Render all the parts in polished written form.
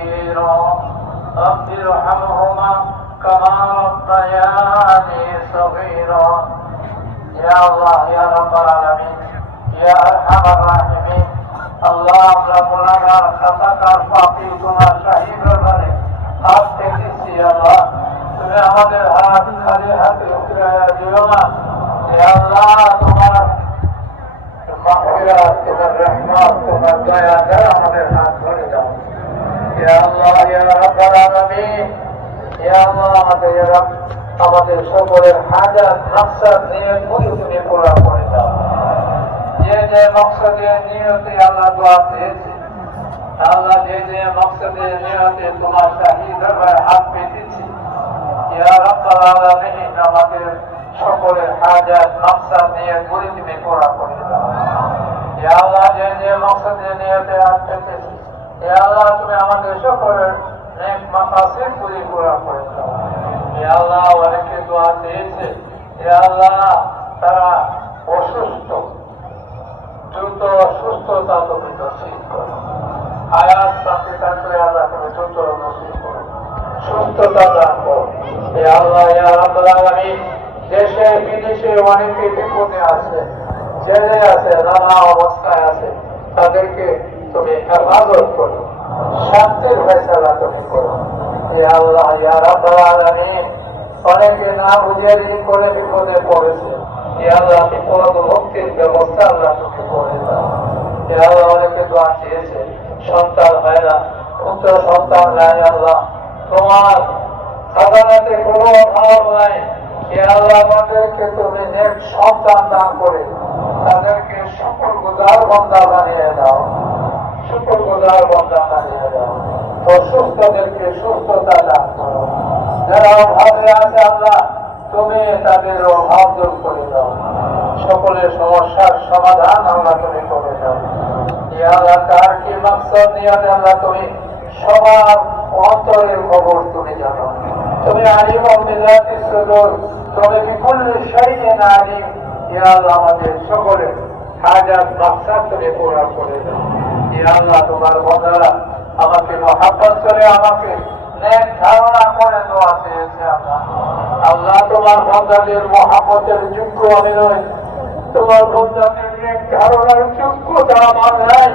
كبيرا رب ارحمهما كما ربياني صغيرا يا الله يا رب العالمين يا أرحم الراحمين আল্লাহ আমরা গুনাহগার খাতাকার পাপী তোমার শাহী দরবারে হাত পেতেছি আল্লাহ তুমি আমাদের হাত খালি হাতে উঠে দিও না হে আল্লাহ তোমার মাগফিরাত তোমার রহমত তোমার দয়া দ্বারা আমাদের হাত ধরে দাও ইয়া আল্লাহ ইয়া রাব্বাল আলামিন ইয়া আল্লাহ আমাদের সকলের হাজাত মাকসাদ নিয়তগুলো তুমি পুরা করে দাও যে যে মকসদে নিয়তে আল্লাহ দোয়া পেয়েছে আল্লাহ যে যে মকসদে নিয়তে তোমার শাহী দরবারে হাত পেতেছি ইয়া রাব্বাল আলামিন আমাদের সকলের হাজাত মাকসাদ নিয়তগুলো তুমি পুরা করে দাও ইয়া আল্লাহ যে যে মকসদে নিয়তে হাত পেতেছি ইয়া আল্লাহ তুমি আমাদের সকলের নেক মাকাসিদগুলো পুরা করে দাও ইয়া আল্লাহ অনেকে দোয়া চেয়েছে ইয়া আল্লাহ তারা অসুস্থ দ্রুত সুস্থতা তুমি নসিব করো আয়াত তাকে তাকে আল্লাহ তুমি দ্রুত নসিব করো সুস্থতা দান করো হে আল্লাহ ইয়া রাব্বাল আলামিন দেশে বিদেশে অনেকে বিপদে আছে জেলে আছে নানা অবস্থায় আছে তাদেরকে তুমি হেফাজত করো শান্তির ফয়সালা তুমি করো হে আল্লাহ ইয়া রাব্বাল আলামিন অনেকে না বুঝে করে বিপদে পড়েছে হে আল্লাহ বিপদ মুক্তির ব্যবস্থা আল্লাহ তুমি করে দাও হে আল্লাহ অনেকে দোয়া চেয়েছে সন্তান হয় না পুত্র সন্তান নাই আল্লাহ তোমার খাজানাতে কোনো অভাব নাই হে আল্লাহ আমাদেরকে তুমি নেক সন্তান দান করে তাদেরকে সকল গুজার বান্দা বানিয়ে দাও সকল গুজার বান্দা বানিয়ে দাও অসুস্থদেরকে সুস্থতা দান করো যারা অভাবে আছে আল্লাহ তুমি তাদের অভাব দূর করে দাও সকলের সমস্যার সমাধান আল্লাহ তুমি করে দাও ইয়া আল্লাহ কার কি মাকসাদ নিয়ে আল্লাহ তুমি সবার অন্তরের খবর তুমি জানো তুমি আলিম বিযাতি সুদূর তুমি বিকুল্লি শাইইন আলিম ইয়া আল্লাহ আমাদের সকলের হাজাত মাকসাদ তুমি পুরা করে দাও ইয়া আল্লাহ তোমার বান্দারা আমাকে মহব্বত করে আমাকে নেক ধারণা করে দোয়া চেয়েছে আল্লাহ আল্লাহ তোমার বান্দাদের মহব্বতের যোগ্য আমি নই তোমার বান্দাদের নেক ধারণার যোগ্যতা আমার নাই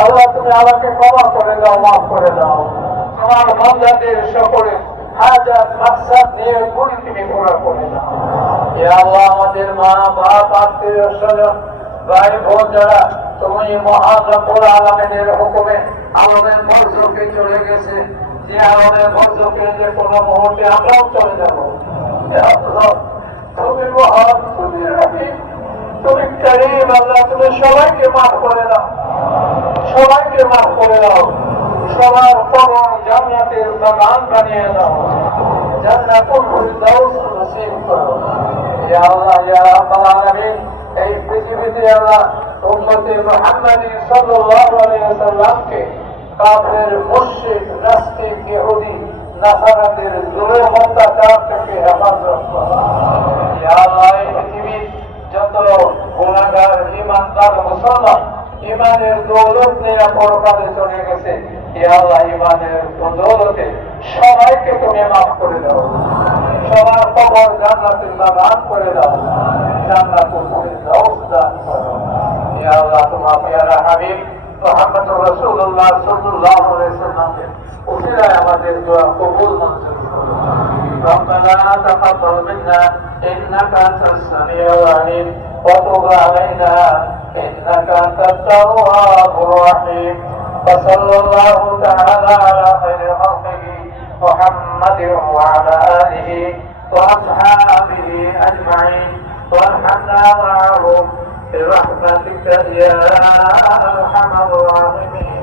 আল্লাহ তুমি আমাকে ক্ষমা করে দাও মাফ করে দাও তোমার বান্দাদের সকলে হাজাত মাকসাদ নিয়ে গুলি তুমি পুরা করে দাও ইয়া আল্লাহ আমাদের মা বাপ আত্মীয় স্বজন ভাই বোন যারা তুমি মহান রব্বুল আলামিনের হুকুমে আমাদের বর্ষকে চলে গেছে যে আমাদের বর্ষকে যে কোনো মুহূর্তে আমরাও চলে যাবো তুমি মহান তুমি রহিম তুমি কারীম আল্লাহ তুমি সবাইকে মাফ করে দাও সবাইকে মাফ করে দাও সবার কবর জান্নাতের বাগান বানিয়ে দাও জান্নাতুল ফিরদাউস নসিব করো ইয়া আল্লাহ ইয়া রাব্বাল আলামিন এই পৃথিবীতে আল্লাহ উম্মতে মুহাম্মাদী সাল্লাল্লাহু আলাইহি ওয়াসাল্লামকে কাফের মুশরিক নাস্তিক ইহুদি নাসারাদের জুলুম অত্যাচার থেকে হেফাজত করো ইয়া আল্লাহ এই পৃথিবীর যত গুনাহগার ঈমানদার মুসলমান ঈমানের দৌলত নিয়ে পরকালে চলে গেছে ইয়া আল্লাহ ঈমানের দৌলতে সবাইকে তুমি মাফ করে দাও সবার কবর জান্নাতের বাগান করে দাও জান্নাতুল ফিরদাউস দান করো ইয়া আল্লাহ তোমার প্রিয় হাবিব মুহাম্মদুর রাসূলুল্লাহ সাল্লাল্লাহু আলাইহি ওয়াসাল্লামের উসিলায় আমাদের দোয়া কবুল মঞ্জুর করো ربنا تقبل منا إنك أنت السميع العليم وتب علينا إنك أنت التواب الرحيم وصلى الله تعالى على خير خلقه محمد وعلى آله وأصحابه أجمعين وارحمنا معهم برحمتك يا أرحم الراحمين